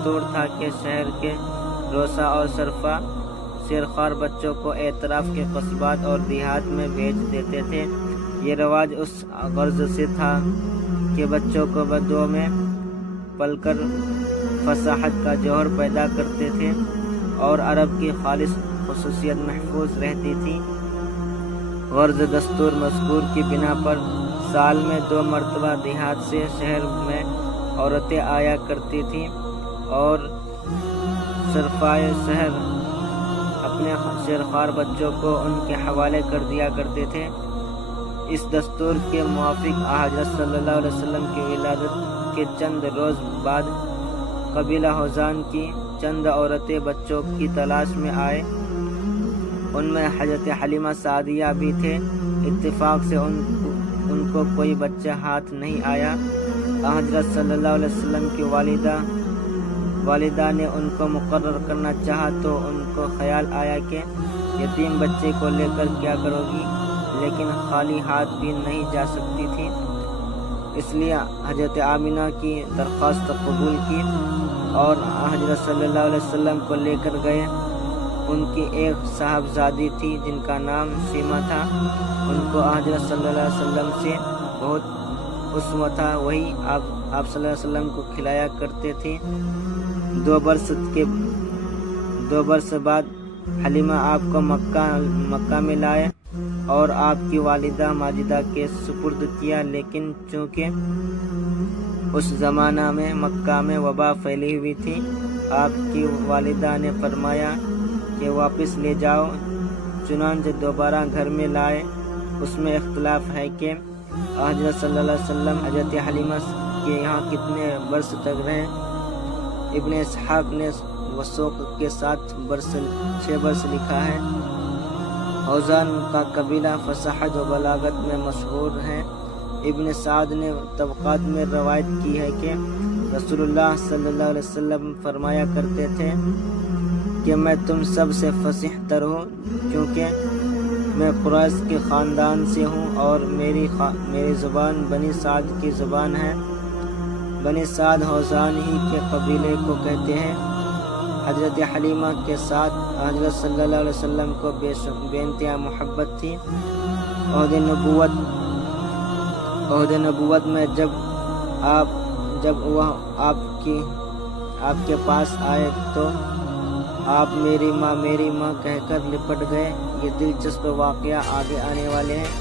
دستور تھا کہ شہر کے روسا اور صرفہ شیرخوار بچوں کو اطراف کے قصبات اور دیہات میں بھیج دیتے تھے۔ یہ رواج اس غرض سے تھا کہ بچوں کو بدو میں پل کر فصاحت کا جوہر پیدا کرتے تھے اور عرب کی خالص خصوصیت محفوظ رہتی تھی۔ غرض دستور مذکور کی بنا پر سال میں 2 مرتبہ دیہات سے شہر میں عورتیں آیا کرتی تھیں اور صرفائے شہر اپنے شیرخوار بچوں کو ان کے حوالے کر دیا کرتے تھے۔ اس دستور کے موافق حضرت صلی اللہ علیہ وسلم کی ولادت کے چند روز بعد قبیلہ ہوزان کی چند عورتیں بچوں کی تلاش میں آئے۔ ان میں حضرت حلیمہ سعدیہ بھی تھے۔ اتفاق سے ان کو کوئی بچہ ہاتھ نہیں آیا۔ حضرت صلی اللہ علیہ وسلم کی والدہ نے ان کو مقرر کرنا چاہا تو ان کو خیال آیا کہ یتیم بچے کو لے کر کیا کرو گی، لیکن خالی ہاتھ بھی نہیں جا سکتی تھی۔ اس لیے حضرت آمینہ کی درخواست قبول کی اور حضرت صلی اللہ علیہ وسلم کو لے کر گئے۔ ان کی ایک صاحبزادی تھی جن کا نام سیما تھا۔ ان کو حضرت صلی اللہ علیہ وسلم سے بہت عصمہ تھا، وہی آپ صلی اللہ علیہ وسلم کو کھلایا کرتے تھے۔ 2 برس بعد حلیمہ آپ کو مکہ میں لائے اور آپ کی والدہ ماجدہ کے سپرد کیا، لیکن چونکہ اس زمانہ میں مکہ میں وبا پھیلی ہوئی تھی، آپ کی والدہ نے فرمایا کہ واپس لے جاؤ۔ چنانچہ دوبارہ گھر میں لائے۔ اس میں اختلاف ہے کہ حضرت صلی اللہ علیہ وسلم حضرت حلیمہ کے یہاں کتنے برس تک رہے۔ ابن اسحاق نے وثوق کے 6 برس لکھا ہے۔ ہوزان کا قبیلہ فصاحت و بلاغت میں مشہور ہے۔ ابن سعد نے طبقات میں روایت کی ہے کہ رسول اللہ صلی اللہ علیہ وسلم فرمایا کرتے تھے کہ میں تم سب سے فصیح تر ہوں، کیونکہ میں قریش کے خاندان سے ہوں اور میری زبان بنی سعد کی زبان ہے۔ بنی سعد ہوزان ہی کے قبیلے کو کہتے ہیں۔ حضرت حلیمہ کے ساتھ حضرت صلی اللہ علیہ وسلم کو بے انتہا محبت تھی۔ عہد نبوت میں جب وہ آپ کے پاس آئے تو آپ میری ماں کہہ کر لپٹ گئے۔ یہ دلچسپ واقعہ آگے آنے والے ہیں۔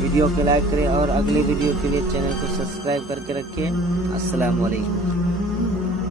ویڈیو کو لائک کریں اور اگلی ویڈیو کے لیے چینل کو سبسکرائب کر کے رکھیں۔ السلام علیکم۔